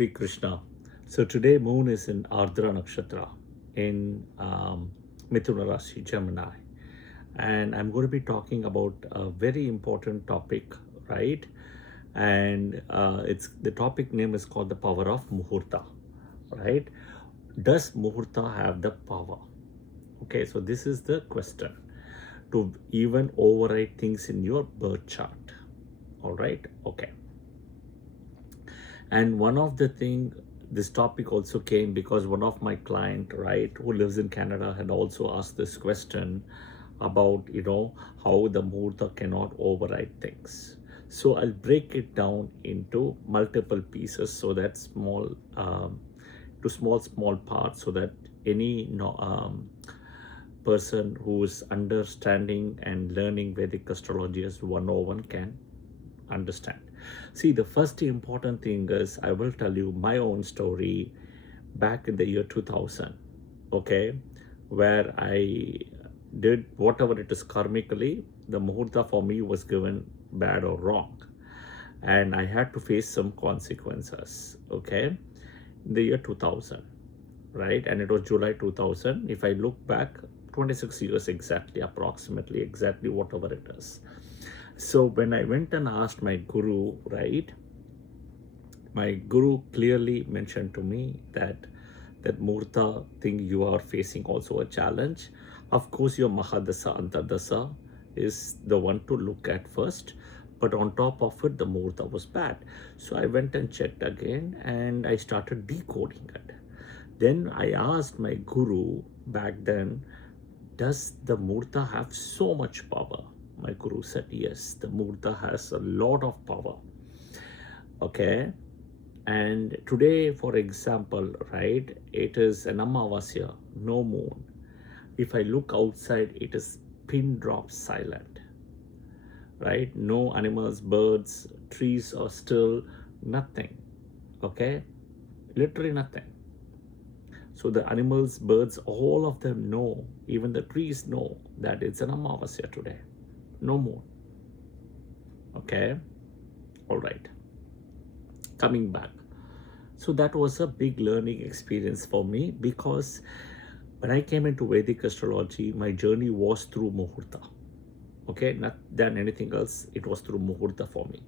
Sri Krishna. So today moon is in Ardra Nakshatra in Mithuna Rashi, Gemini. And I'm going to be talking about a very important topic, right? And it's the topic name is called the power of Muhurta, right? Does Muhurta have the power? Okay, so this is the question to even override things in your birth chart. All right, okay. And one of the thing, this topic also came because one of my client, right, who lives in Canada had also asked this question about, how the Muhurta cannot override things. So I'll break it down into multiple pieces so that to small parts so that any person who is understanding and learning Vedic astrology as 101 can understand. See, the first important thing is I will tell you my own story back in the year 2000, okay, where I did whatever it is karmically, the Muhurta for me was given bad or wrong. And I had to face some consequences, okay, in the year 2000, right? And it was July 2000. If I look back, 26 years exactly, approximately, exactly whatever it is. So when I went and asked my guru, right, my guru clearly mentioned to me that Muhurta thing you are facing also a challenge. Of course, your Mahadasa, Antardasa is the one to look at first. But on top of it, the Muhurta was bad. So I went and checked again and I started decoding it. Then I asked my guru back then, does the Muhurta have so much power? My guru said, yes, the Muhurta has a lot of power. Okay. And today, for example, right, it is an Amavasya, no moon. If I look outside, it is pin drop silent, right? No animals, birds, trees are still, nothing. Okay. Literally nothing. So the animals, birds, all of them know, even the trees know that it's an Amavasya today. No moon. Okay. All right. Coming back. So that was a big learning experience for me because when I came into Vedic astrology, my journey was through Muhurta. Okay, not than anything else, it was through Muhurta for me.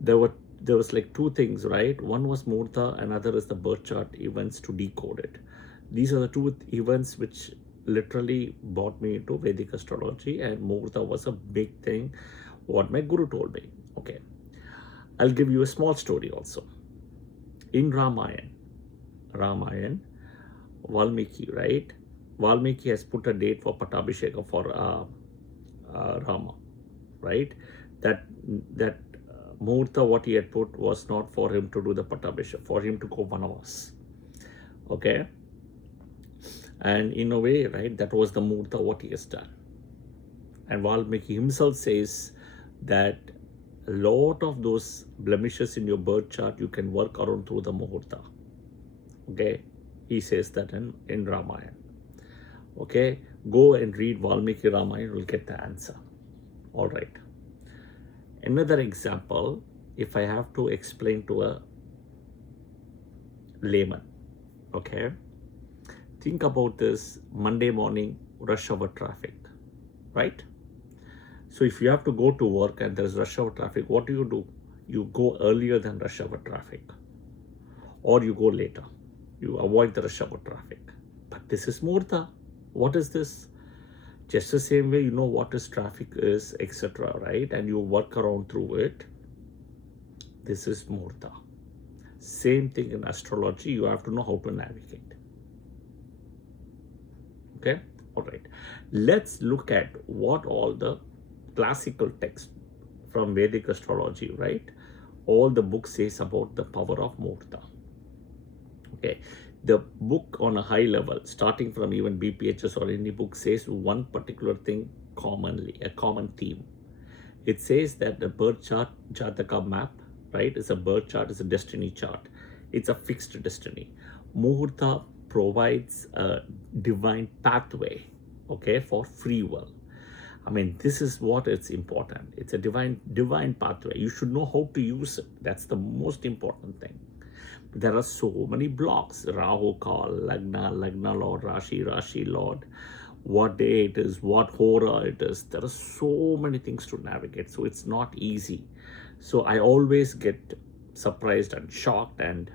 There was like two things, right? One was Muhurta, another is the birth chart events to decode it. These are the two events which literally brought me into Vedic astrology, and Muhurta was a big thing, what my guru told me. Okay, I'll give you a small story also. In Ramayana, Valmiki, right? Valmiki has put a date for Pattabhisheka for Rama, right? That Muhurta, what he had put was not for him to do the Pattabhisheka, for him to go Vanavas. Okay? And in a way, right, that was the Muhurta what he has done. And Valmiki himself says that a lot of those blemishes in your birth chart you can work around through the Muhurta. Okay? He says that in Ramayana. Okay? Go and read Valmiki Ramayana, you'll get the answer. All right. Another example, if I have to explain to a layman, okay? Think about this Monday morning rush hour traffic, right? So if you have to go to work and there's rush hour traffic, what do? You go earlier than rush hour traffic, or you go later. You avoid the rush hour traffic. But this is Muhurta. What is this? Just the same way you know what is traffic is, etc., right? And you work around through it. This is Muhurta. Same thing in astrology. You have to know how to navigate. Okay? All right. Let's look at what all the classical text from Vedic astrology, right? All the book says about the power of Muhurta. Okay. The book on a high level, starting from even BPHS or any book, says one particular thing commonly, a common theme. It says that the birth chart, Jataka map, right, is a birth chart, is a destiny chart. It's a fixed destiny. Muhurta provides a divine pathway, okay, for free will. I mean, this is what it's important. It's a divine pathway. You should know how to use it. That's the most important thing. There are so many blocks. Rahu Kal, Lagna Lord, Rashi Lord, what day it is, what hora it is. There are so many things to navigate. So it's not easy. So I always get surprised and shocked and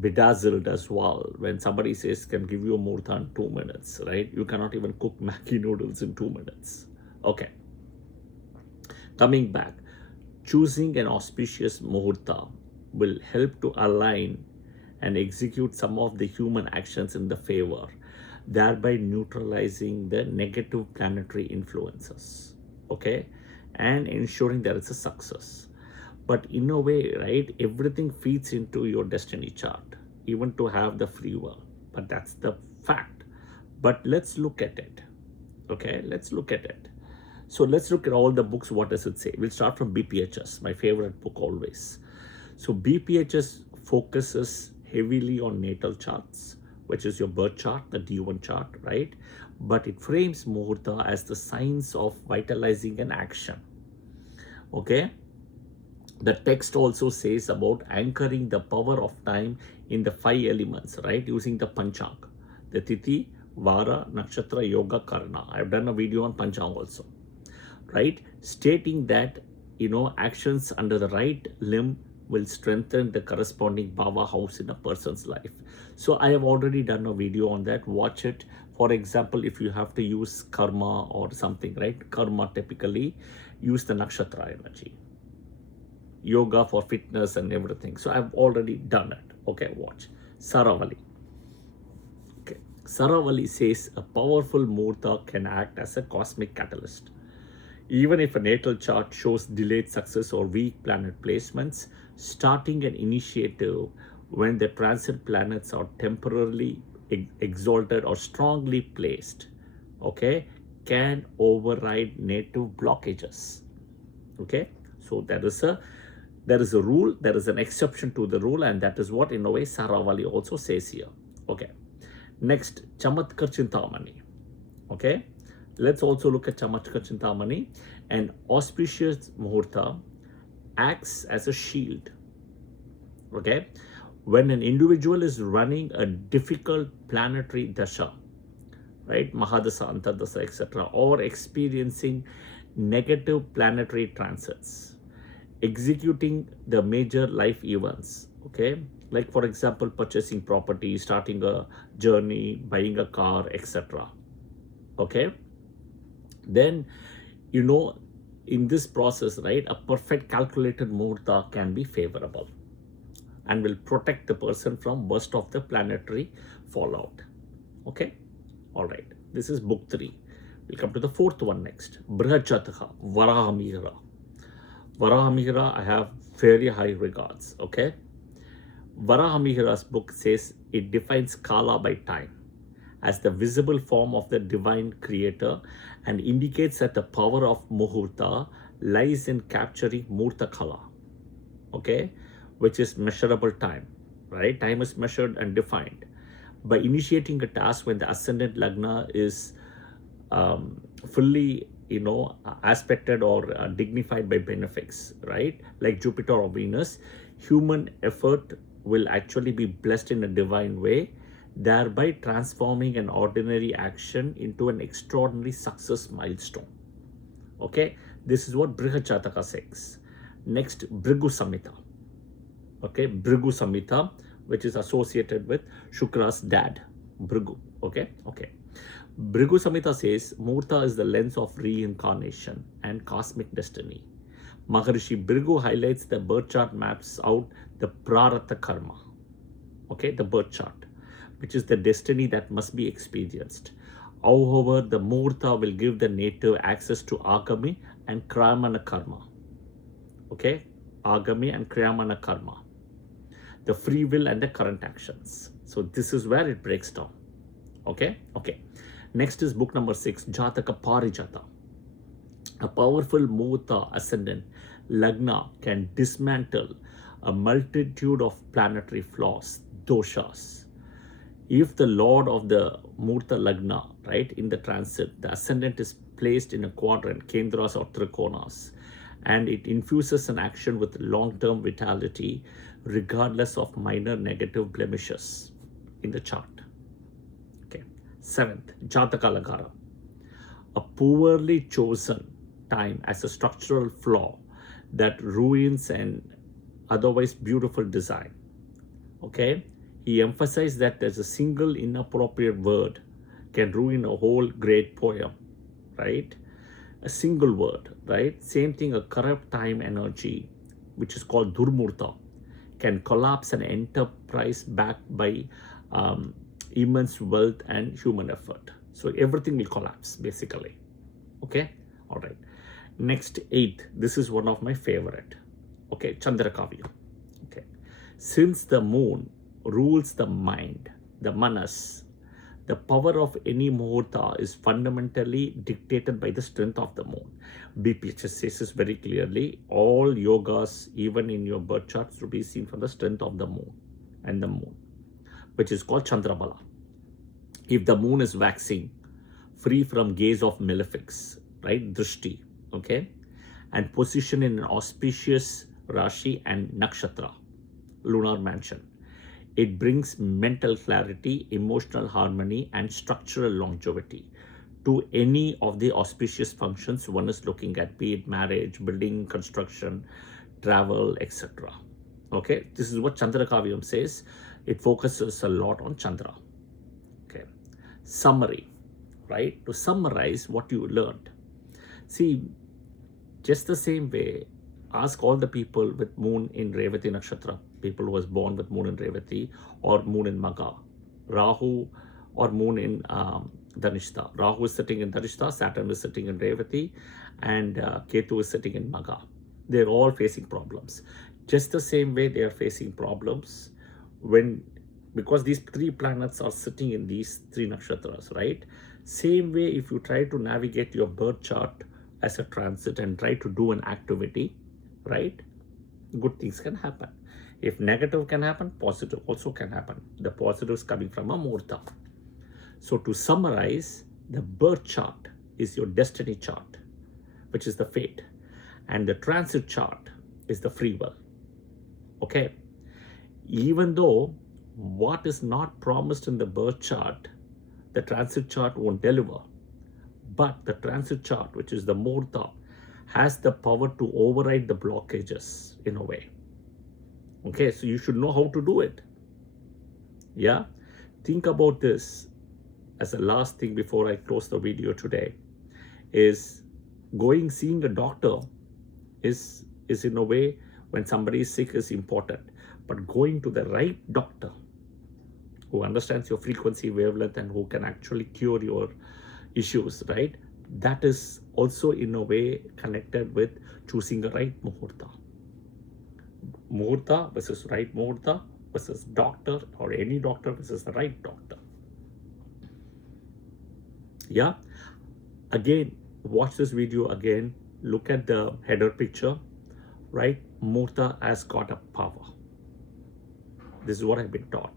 bedazzled as well when somebody says can give you a muhurta in 2 minutes, right? You cannot even cook Maggi noodles in 2 minutes. Okay. Coming back, choosing an auspicious muhurta will help to align and execute some of the human actions in the favor, thereby neutralizing the negative planetary influences, okay, and ensuring that it's a success. But in a way, right, everything feeds into your destiny chart, even to have the free will. But that's the fact. But let's look at it. Okay, let's look at it. So let's look at all the books. What does it say? We'll start from BPHS, my favorite book always. So BPHS focuses heavily on natal charts, which is your birth chart, the D1 chart, right? But it frames Muhurta as the science of vitalizing an action. Okay? The text also says about anchoring the power of time in the 5 elements, right? Using the Panchang, the Tithi, Vara, Nakshatra, Yoga, Karna. I've done a video on Panchang also, right? Stating that, actions under the right limb will strengthen the corresponding Bhava house in a person's life. So I have already done a video on that. Watch it. For example, if you have to use karma or something, right? Karma typically use the nakshatra energy. Yoga for fitness and everything. So I've already done it. Okay, watch. Saravali. Okay. Saravali says a powerful muhurta can act as a cosmic catalyst. Even if a natal chart shows delayed success or weak planet placements, starting an initiative when the transit planets are temporarily exalted or strongly placed, okay, can override native blockages. Okay, so there is a rule, there is an exception to the rule, and that is what in a way Saravali also says here. Okay, next, Chamatkar Chintamani. Okay, let's also look at Chamatkar Chintamani. An auspicious muhurta acts as a shield. Okay, when an individual is running a difficult planetary dasha, right, Mahadasa, Antardasa, etc., or experiencing negative planetary transits, executing the major life events, okay, like for example purchasing property, starting a journey, buying a car, etc., okay, then in this process, right, a perfect calculated muhurta can be favorable and will protect the person from burst of the planetary fallout. Okay, all right, this is book 3. We'll come to the 4th one next. Brihachatha, Varahamihira. Varahamihira, I have very high regards. Okay, Varahamihira's book says it defines Kala by time as the visible form of the divine creator and indicates that the power of Muhurta lies in capturing Murta Kala, okay, which is measurable time, right? Time is measured and defined. By initiating a task when the ascendant Lagna is fully, aspected or dignified by benefics, right? Like Jupiter or Venus, human effort will actually be blessed in a divine way, thereby transforming an ordinary action into an extraordinary success milestone. Okay, this is what Brihachataka says. Next, Bhrigu Samhita. Okay, Bhrigu Samhita, which is associated with Shukra's dad, Bhrigu. Okay. Bhrigu Samhita says Muhurta is the lens of reincarnation and cosmic destiny. Maharishi Bhrigu highlights the birth chart maps out the Prarabdha Karma. Okay, the birth chart, which is the destiny that must be experienced. However, the Muhurta will give the native access to Agami and Kriyamana Karma. Okay, Agami and Kriyamana Karma, the free will and the current actions. So this is where it breaks down. Okay. Next is book number 6, Jataka Parijata. A powerful Muhurta ascendant Lagna can dismantle a multitude of planetary flaws, doshas. If the lord of the Muhurta Lagna, right, in the transit, the ascendant is placed in a quadrant, kendras or trikonas, and it infuses an action with long-term vitality regardless of minor negative blemishes in the chart. Okay. 7th, Jataka Lagara. A poorly chosen time as a structural flaw that ruins an otherwise beautiful design. Okay. He emphasized that there's a single inappropriate word can ruin a whole great poem, right? A single word, right? Same thing, a corrupt time energy, which is called Durmurta, can collapse an enterprise backed by immense wealth and human effort. So everything will collapse, basically. Okay? All right. Next, 8th. This is one of my favorite. Okay, Chandrakavya. Okay. Since the moon rules the mind, the manas, the power of any muhurta is fundamentally dictated by the strength of the moon. BPHS says this very clearly. All yogas, even in your birth charts, will be seen from the strength of the moon and the moon, which is called Chandrabala. If the moon is waxing, free from gaze of malefics, right, drishti, okay, and position in an auspicious rashi and nakshatra, lunar mansion, it brings mental clarity, emotional harmony, and structural longevity to any of the auspicious functions one is looking at, be it marriage, building, construction, travel, etc. Okay, this is what Chandrakavyam says. It focuses a lot on Chandra. Okay, summary, right? To summarize what you learned. See, just the same way, ask all the people with moon in Revati Nakshatra, people who was born with moon in Revati or moon in Magha, Rahu or moon in Dhanishta. Rahu is sitting in Dhanishta, Saturn is sitting in Revati, and Ketu is sitting in Magha. They're all facing problems. Just the same way they are facing problems because these 3 planets are sitting in these 3 nakshatras, right? Same way, if you try to navigate your birth chart as a transit and try to do an activity, right, good things can happen. If negative can happen, positive also can happen. The positive is coming from a muhurta. So to summarize, the birth chart is your destiny chart, which is the fate, and the transit chart is the free will. Okay, even though what is not promised in the birth chart, the transit chart won't deliver, but the transit chart, which is the muhurta, has the power to override the blockages in a way. Okay, so you should know how to do it. Yeah, think about this as a last thing before I close the video today. Is seeing a doctor is in a way, when somebody is sick, is important, but going to the right doctor who understands your frequency wavelength and who can actually cure your issues, right? That is also in a way connected with choosing the right muhurta. Muhurta versus right muhurta versus doctor, or any doctor versus the right doctor. Yeah, again, watch this video again, look at the header picture, right? Muhurta has got a power. This is what I've been taught.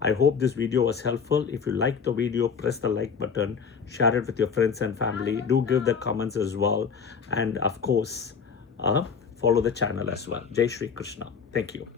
I hope this video was helpful. If you like the video, press the like button, share it with your friends and family. Do give the comments as well. And of course, follow the channel as well. Jai Shri Krishna. Thank you.